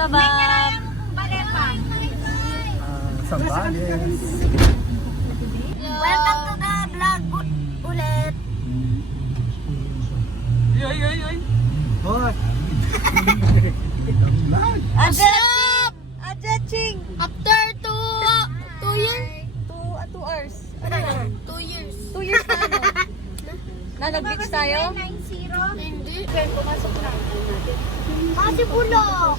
na ba? Sambales. Welcome to the vlog ulit. Hoy. Adjaching! After 2 years. 2 hours. Ano yan? 2 years. 2 years na ano? Na nag-beach tayo? 90? Hindi. Pumasok na. Kasi bulok.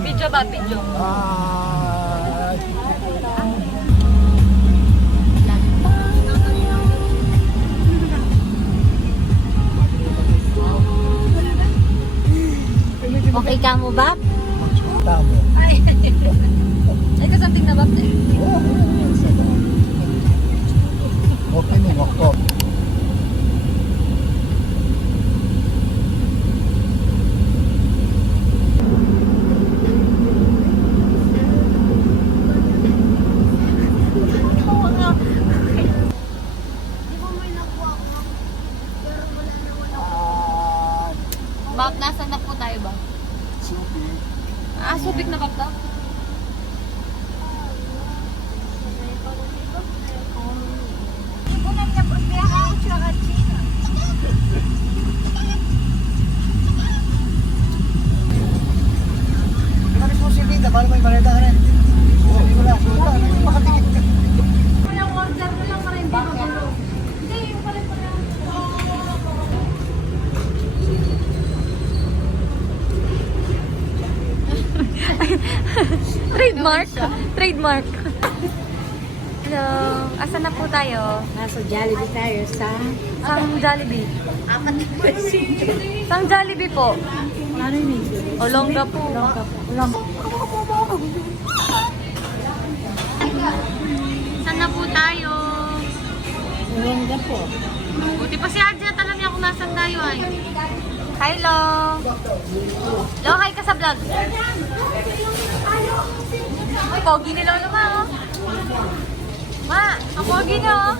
Video ba? Video. Okay ka mo ba? Tamo. Ay, kasamting na ba? Okay mo ako. Map, nasan na po tayo ba? Supi. Subic na ba ito? Ibunan niya po siya ang tsaka chino. Kami po si Linda, paano may balita ka rin? Sabi ko lang, makatikit ka. Walang order na lang para hindi magulo. Hindi, yung pala pala. Trademark? Trademark. Hello, asan na po tayo? Nasa Jollibee tayo sa Sang Jollibee. Sang Jollibee po. ano yun? Olongga po. Saan na po tayo? Olongga po. Buti pa si Adja, alam niya kung nasan tayo ay. Hello! Hello, hi ka sa vlog. Ay, pogi ni Lolo ma, oh. Ma, ang pogi niyo, oh.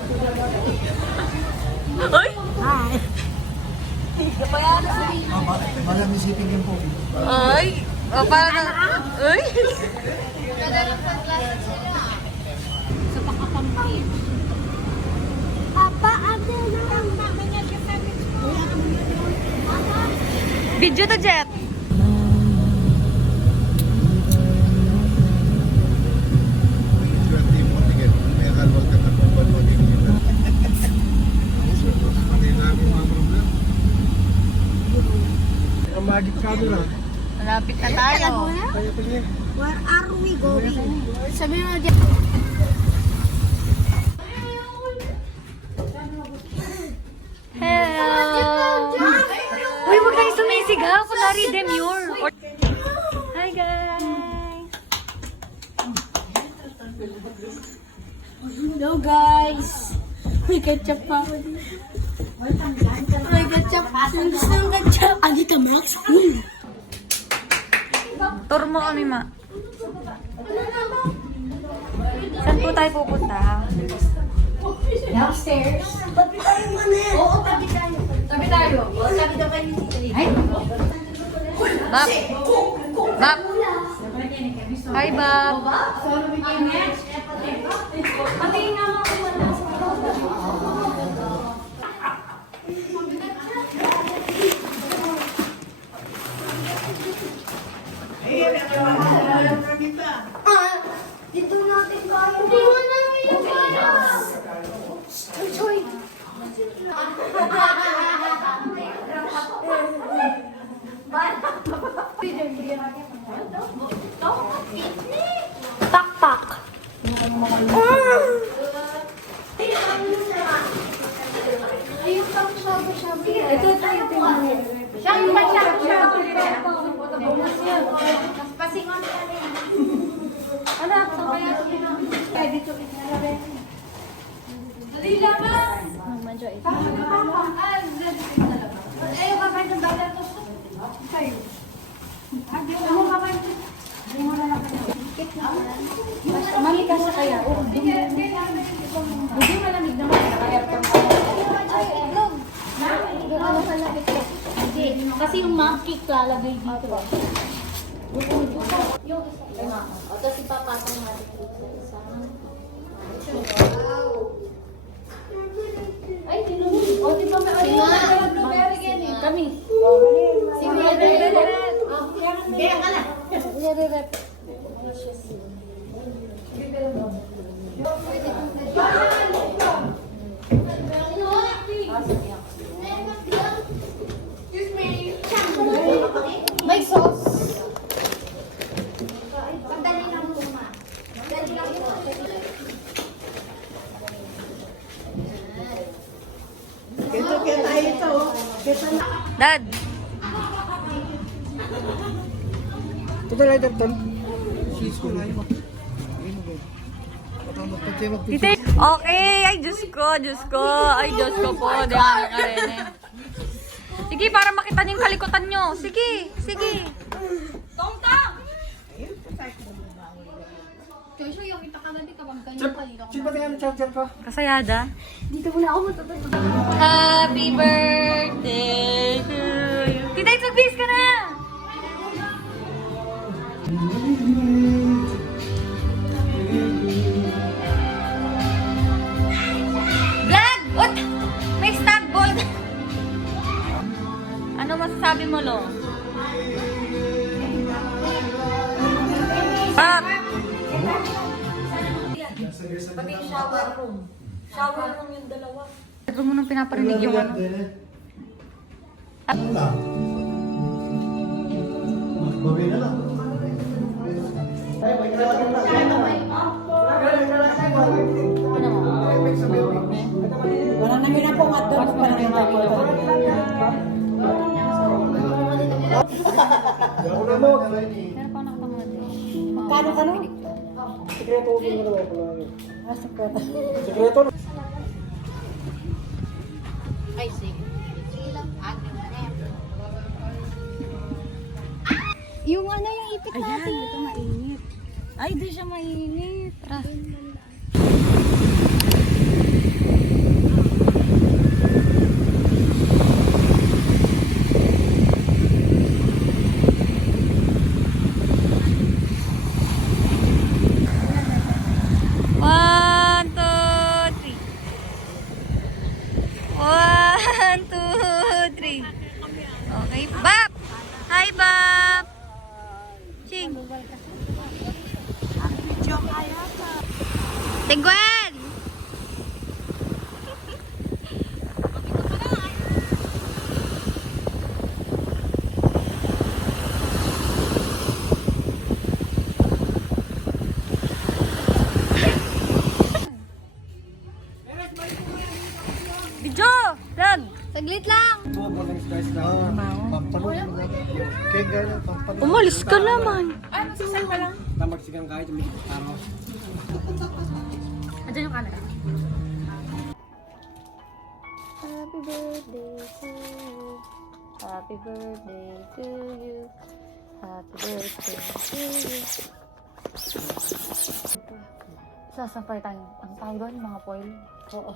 Ay! Hi. Kapayaran sa Malam isipin yung po. Ay! Parang Ay! Sa pakapangkin. Papa, ate na lang. Mama niya siya sabi. Video to Jet! Ang magic camera. Malapit na tayo. Where are we going? Sabi mo dyan. Hello! Uy, huwag kayo sumisigaw. Kunwari demure. Hi, guys! Hello guys! May ketchup pa ako dito. May ketchup. Ang gusto ng ketchup. Ah, dito Max? Tour mo kami, ma. Saan po tayo pupunta? Downstairs. Tabi tayo man eh. Oo, tabi tayo. Tabi tayo. Oo, tabi daw kayo. Ay! Bab! Bab! Hi, Bab! Pati nga mga dito natin tayo. Hindi mo na yung paras. Sorry. Pakpak. Ito yung tingnan. Siya yung shabu-shabu. Mas pasingon ka rin. Ano? So kaya pwede ito itinalabi. Dali laban! Medyo ito. Ayaw ka ba ng bala to? Sa'yo. Ayaw mo ka ba? Ayaw mo na lang kayo. Mami ka sa kaya. Hindi malamig naman. Ay, itlog. Doon ako sa lapit ko. Hindi. Kasi yung mock cake lalagay dito. Yung isa. O, tapos ipapasok natin dito sa ay, tinunod. O, di ba may blueberry yan eh. Kami. Si blueberry. Kaya ka na. Nire-rep. May sauce. Pagdali lang po, ma. Pagdali lang po. Dad, Ito na ito, tol. Sis ko na yun. Tita, okay. Ay, Diyos ko, Diyos ko. Ay, Diyos ko po. Di ba, Karene? Sige, para makita niyo yung kalikutan nyo. Sige, sige. Tong-tong! Joshua, yung kita ka natin kapag ganyan kanina ko. Sino ba tingnan ang charger ko? Kasayada. Dito muna ako matutulog. Happy birthday to you. Tita, itag-bis ka na! Vlog! What? May stag ball. Ano masasabi mo, Lo? Pap! Pati yung shower room. Shower room yung dalawa. Ito mo nang pinaparinig yung ano. Bawi na lang. Wala na yun ako nga doon pa rin ako. Meron pa nakatama din. Kano? Sikreto ko na naman. Sikreto. Ay, sige. Sige lang. Agad na yan. Yung ano yung ipit natin. Ito mainit. Ay, di siya mainit. Tara. One, two, three. One, two, three. Okay, Bap! Hi, Bap! Ching! Tingguan! Video! Vlog! Saglit lang! Ito ang mga guys na. Pampalong mo na. Kaya gano'n, pampalong. Umalis ka naman! Na magsigang kahit may araw. Andiyan yung camera. Happy birthday to you. Happy birthday to you. Happy birthday to you. Sasampay tayo. Ang tawag doon, yung mga foil. Oo.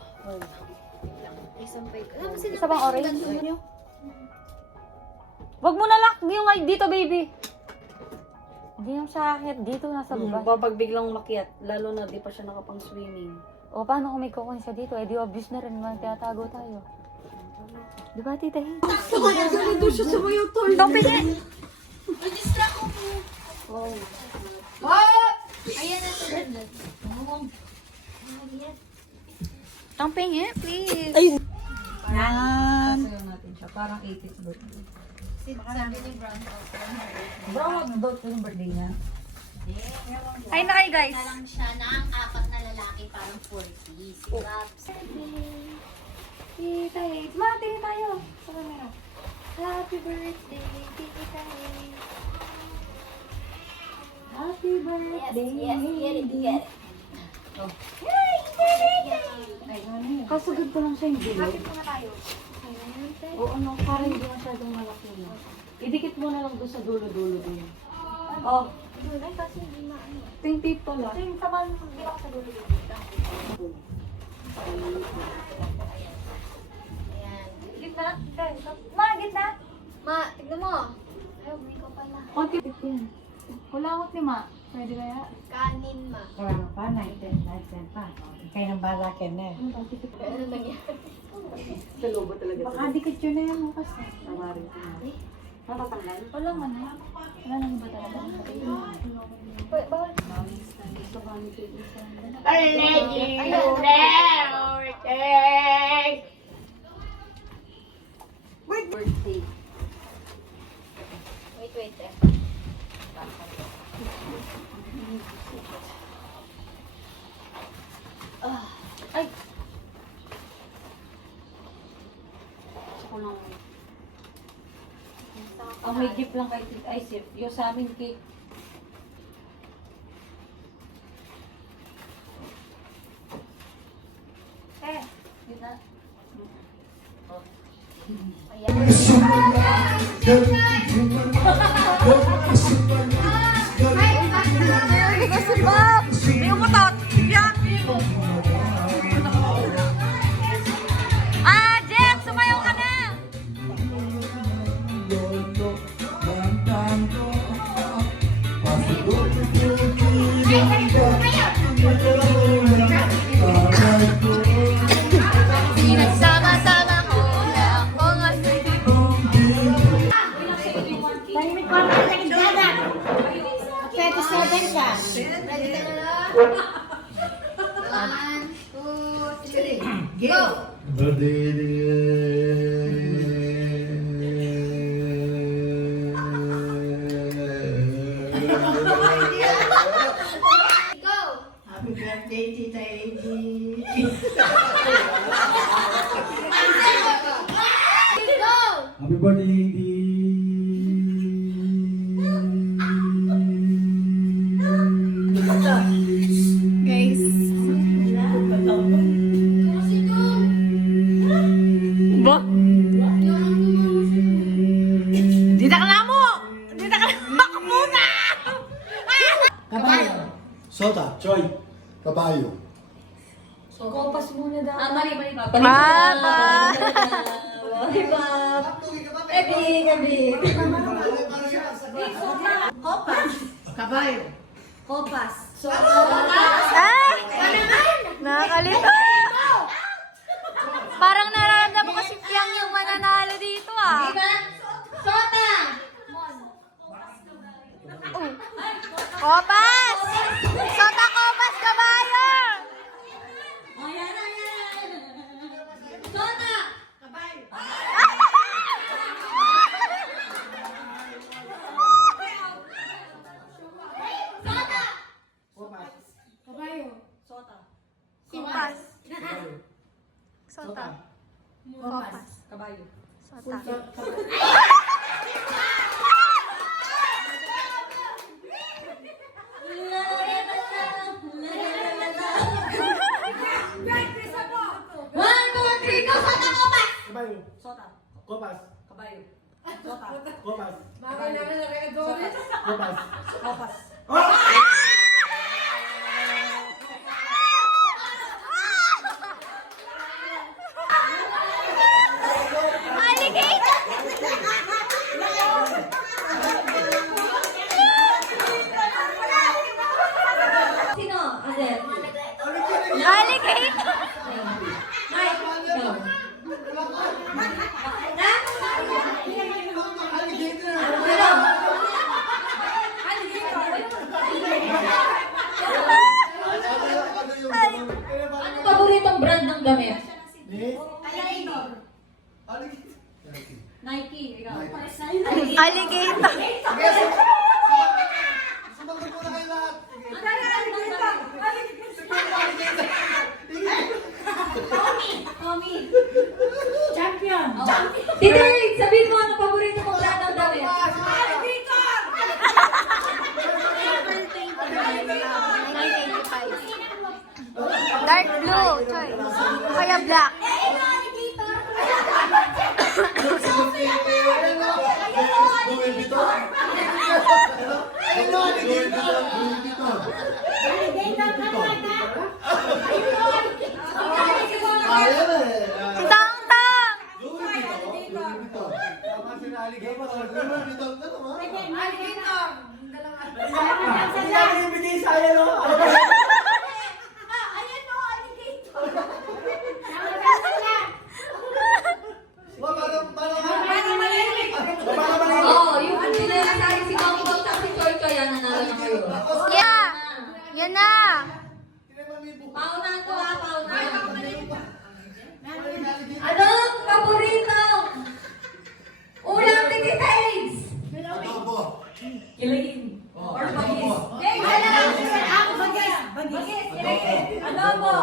Isampay ko. Isa bang orange? Wag mo na lock yung dito, baby. Hindi yung sa akin. Dito, nasa baba. Pag biglang makiat, lalo na di pa siya nakapang-swimming. O, paano kung may kukun siya dito? Eh, di obvious na rin man. Tiyatago tayo. Di ba, tita? Ganito siya sumayaw, tol. Topic eh! Ayan na siya. Tamping eh, please. Yan. Sayaw natin siya. Parang 80th birthday. Sabi ni Brown, Brown, about yung birthday niya. Hi na kayo, guys. na lang siya ng 4 na lalaki, parang 40. Si Raps. Tita Hate. Ma, tingin tayo sa camera. Happy birthday, Tita Hate. Happy birthday. Yes, get it, get it. Kasagad ko lang siya yung bilog. Happy po na tayo. O ano, parang hindi masyadong malaki na. Idikit mo na lang doon sa dulo-dulo din. Oh, Ay, kasi hindi maano. ting-tip pala. Yung taman, hindi ako sa dulo dito. Ayan. Gitna? Ma, gitna? Ma, Yan. Kulangot ni Ma. Pwede kaya? Kanin ma. Karang pa, 19 pa. Kaya nang balakin na. Ano nangyari? Baka dikit yun na yan bukas na. Tawarin ko na. Papatanggal? Walang ano. Wala nang iba talaga. Bawal. Wait. Ay! Ang may gift lang kay Tita. Ay, yung sa amin cake. Yun na. Kasi Bob! May umutot! Yan! Ah, Jeff! Sumayaw ka na! Pinagsama-sama ko na ako nga sa'yo. Tahimik ko ako sa dagat. Pwede 7 ka. Ready ka na lang? 1, 2, 3, go! Go! Happy birthday, Tita Eddie. Go! Happy birthday, lady. Ba? Dita ka na mo! Dita ka na ako muna! Kabayo. Sota, Choy, kabayo. Kopas muna daw. Mali. Papa! Kabayo. Kopas. Ah! Nakakalito! Parang nararamdaman ko si Piang yung mananalo dito ah. Sota! Kopas! Sota Kopas kabayo! Sota! Kopas. Sota. Kopas. Kabayo. Sota. One, two, three, go! Sota ko pa! Kabayo. Sota. Kopas. Kabayo. Sota. Kopas. Kabayo. Kopas. Kopas. Alligator! Sino? Adel? Alligator! Ano paboritong brand ng damit? Nike. Ikaw. Alligator! Sumagot mo na kayo lahat. Tommy. Champion. Tita Reid, sabihin mo ano paborito mong brand ng damit? Dark blue. Choy. Kaya black. Tang tang. Tama si Alligator. Oo, yung ano na nakasali si Mami Bob at si Choy Choy, yan nanalo na kayo. Yeah! Yan na! Pauna to ha, pauna. Ano? Paborito? Ulam ni Tita Ace. Kilin. Or bagis. Bagis. Kilin. Adobo.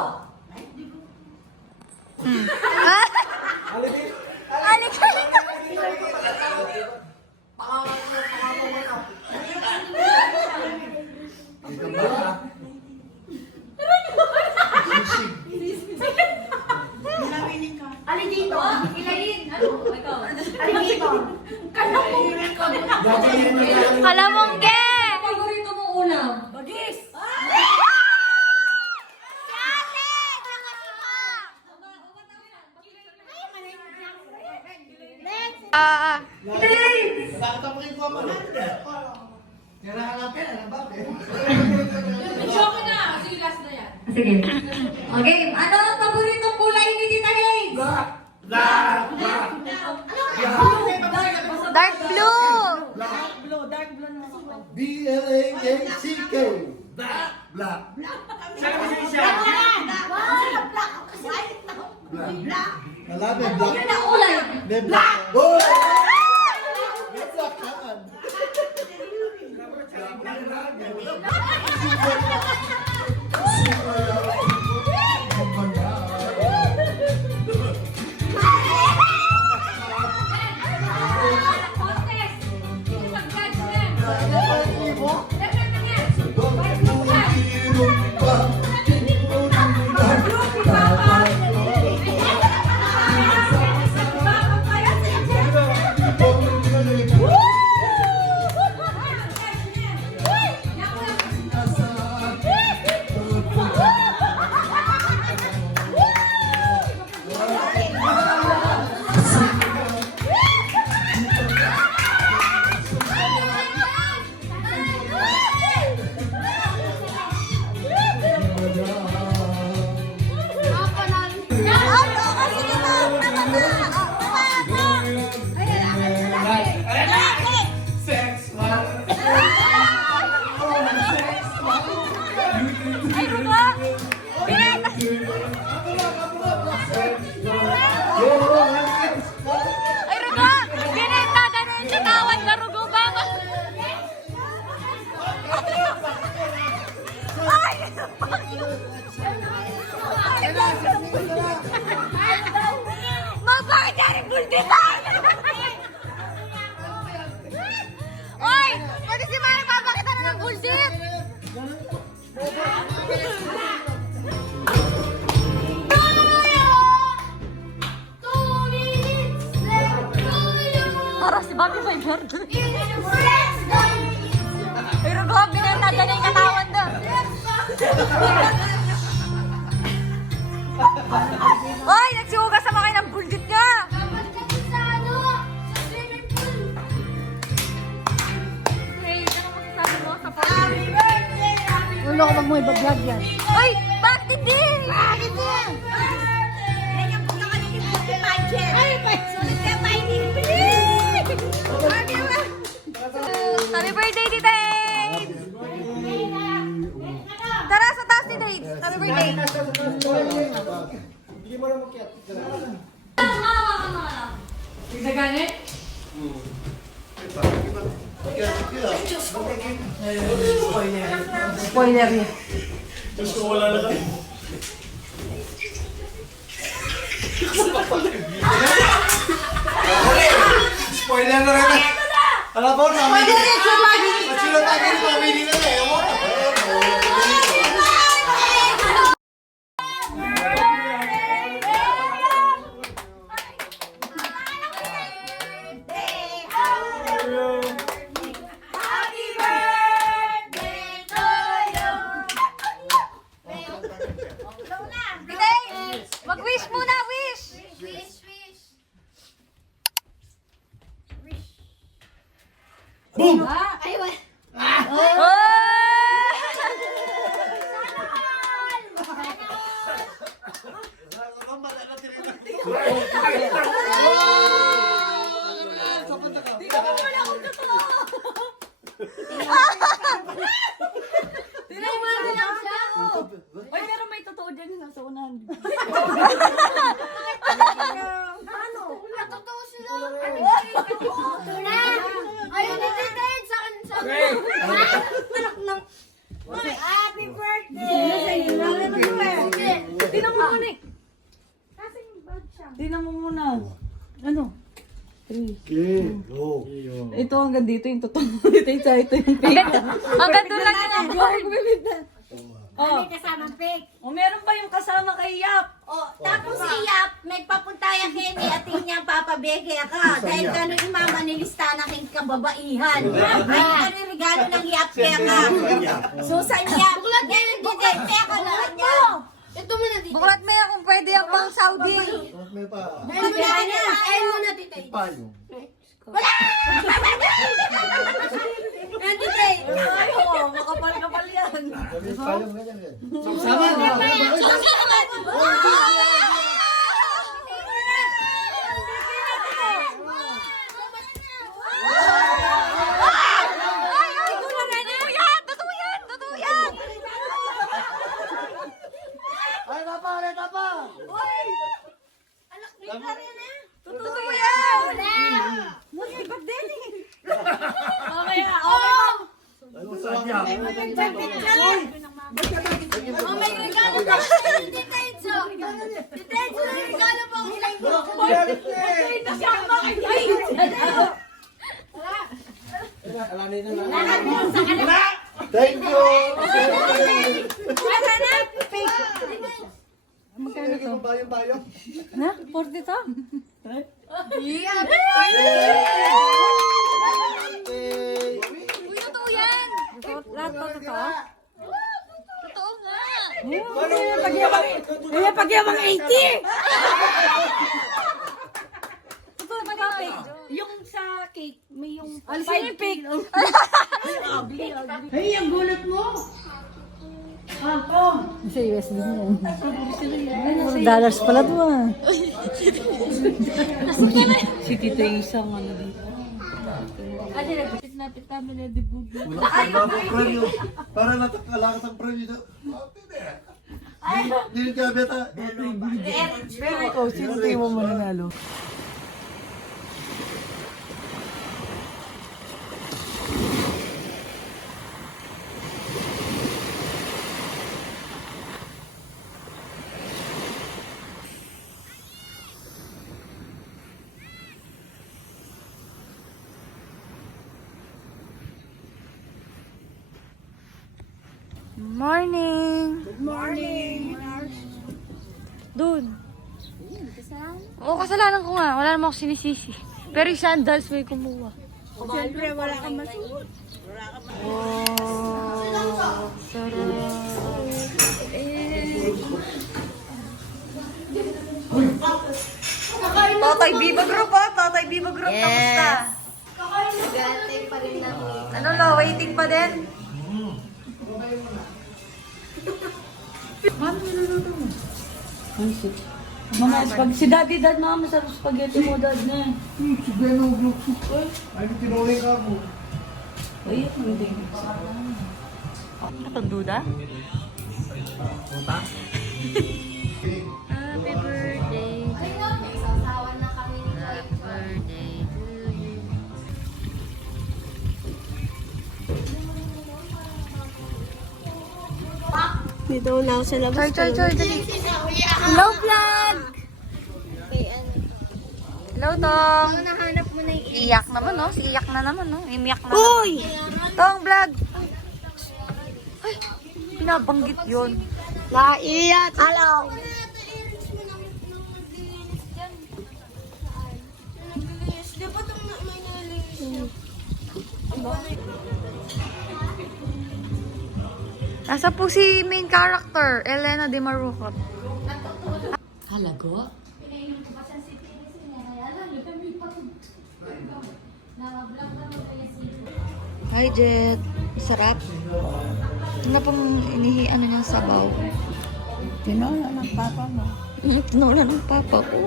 Kilain. Ano? Ikaw. Kalamongge! Paborito mong ulam? Bagis. Sige. Okay, ano ang paboritong kulay ni Tita Ace? Dark blue! B-L-A-C-K. Black. Black. Malapit, black. Yun ang kulay. May black. Oh! May black yan. Ay, Rugo! Binenta ka na yung tawad ka, Rugo ba? Ay! Mag-bakit na rin bultitan? Oy! Pwede si Mara papakita na ng bultit! Para si Bobby may verde. Pero go, binenta ka na yung katawan doon. Oy, nagsihugas naman kayo ng bulldit niya. Ulo ko pag mo ibablog yan. Oy, bakit hindi? Bakit yan? Happy birthday, Tita Ace! Tara, sa taas, Tita Ace. Happy birthday. Hindi mo na makiat. Isa ganit? Spoiler niya. Spoiler na rin. Alam mo, spoiler na rin. Sila lagi rin pamili na eh. Tita Ace, mag-wish muna, wish! Boom! Ay, wala. Ay, pero may totoo dyan yung nasa unahan. Natotoo sila. Ayun na din. Sa anak ng... Happy birthday! Tingnan mo muna eh. Tingnan mo muna. Ano? Okay, go. Ito hanggang dito yung totoo. Ito yung fake. Hanggang doon lang yun ang board. Oh, May kasamang fake. oh, meron pa yung kasama kay Yap. Oh, tapos si Yap, nagpapuntaya kay ni ating niya papabeke ka. Dahil gano'n yung mama nilista na king kababaihan. Ay, gano'n regalo ng Yap kaya ka. Susan Yap. Buklat niya yung dito. Kaya ka lahat niya. Ito mo na dito. Buklat mo yan kung pwede ang pang Saudi. May pa. Ayun mo na dito. Ayun mo na dito. Paano? Wala! Ayun dito. Ay, oo, makapal-kapal yan. Payong ganyan yan. Sama. Totoo yan! Totoo yan! Ay, tapa. Totoo yan! Mamaya, Ano sa kanya? Oh, may regalo pa ako sa inyo, Tita Enzo. Tita Enzo, may regalo pa ako sa inyo. Thank you! Magkano to? Bayong. Na? 40 to? Uy, totoo yan! Lahat to totoo? Totoo nga! Kaya pagyamang 80! Totoo ba fake? Yung sa cake, may yung... Ano sa yung fake? Hey, ang gulat mo! Sa USB mo. Dollars pala to ah. Si Tito Isang ano dito. Kasi nagpit namin na dibug. Wala ka na po premyo. Para natakalakas ang premyo na. Hindi ka beta. Pero ikaw, sino tayo mo mananalo? Morning! Good morning! Doon. Oo, kasalanan ko nga. Wala naman ako sinisisi. Pero yung sandals may kumuha. Siyempre, wala kang masuot. Oh, sarap. Tatay Biba Group ah. Tatay Biba Group. Kamusta? Gantay pa rin namin. Ano lo? Waiting pa din? Mga spag si Daddy Dad mga masarap spaghetti mo Dad na. Si Beno Gluksus. Ay, tinuloy ka po. Ay, hindi. Kapag duda? Happy birthday. Ayun, may sasawan na kami ni Joy. Birthday to you. Dito na ako sa labas. Choy, dali. Hello, vlog! Hello, Tong. Nahanap mo na yung Iyak naman, no? Si Iyak na naman, no? Imiyak na. Uy! Tong, vlog. Ay, pinabanggit yun. Naiyak! Hello! Nasa po si main character, Elena de Marucot. Halago? Hi, Jet. Masarap. Ano pang ano niyang sabaw? Tinola ng papa mo. Tinola ng papa ko.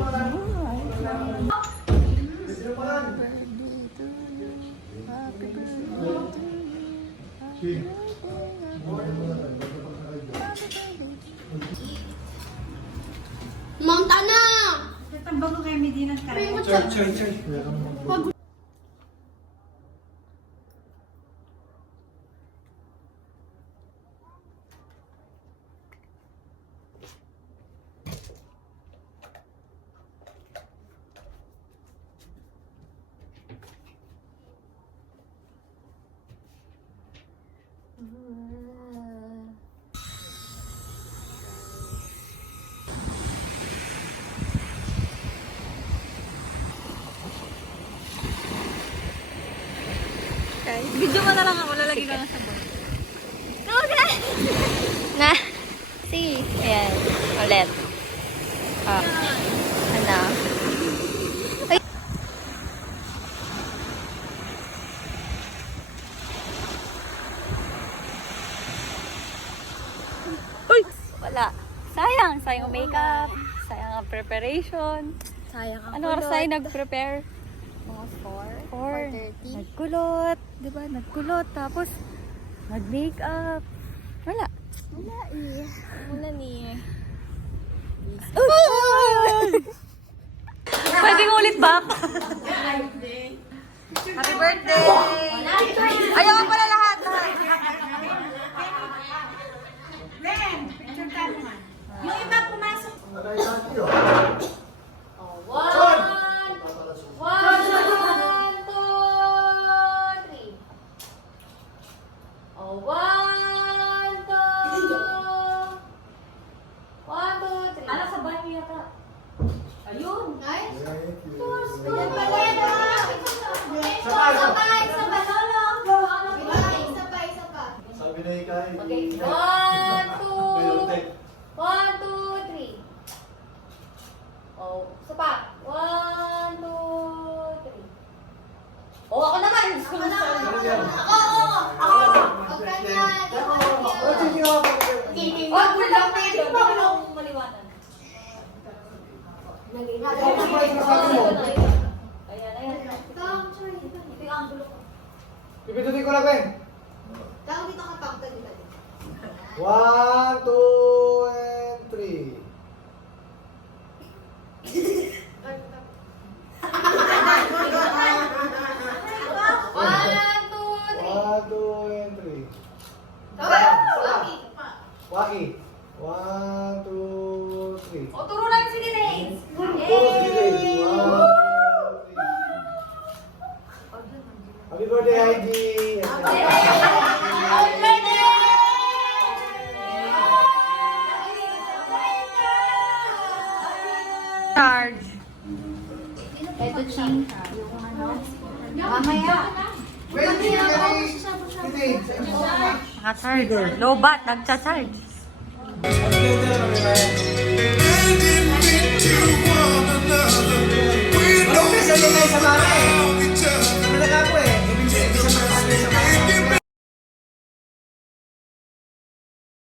Montana! Tambang ko kay Medina Kaya. Video mo na lang ako. Lalagay ko na sa board. Na. See. Ayan. Ulit. Ah. Ano? Ay. Uy! Wala. Sayang. Sayang ang makeup. Sayang ang preparation. Sayang ako. Ano oras tayo nag-prepare? Mga 4. 4. Nagkulot. Diba? Nagkulot. Tapos, nag-makeup. Wala. Wala eh. Wala ni. Pwedeng ulit back. Happy birthday! Ayaw ko pala lahat. Yung iba pumasok. Ala, sa bahay yata. Ayun. Nice. Sabay, sabi na ikay. Okay. 1, 2. 1, 2, 3. Oh, isa pa. 1, 2, 3. Oh, ako naman. Ako naman. Oh, kulang na yun. Kulang maliwanag. Ayan, ayan. Ito yung angulo ko. Pipindutin ko lang, Ben. Tawag dito ka pang dito. 1, 2, and 3. One, two, three. 1, 2, and 3. Waki. 1, 2, 3. O, turo lang si Denise. Puro sige. 1, 2, 3. Happy birthday, Heidi. Charge. Ito, Ching. Mamaya. Naka-charge. Low bat, nagcha-charge.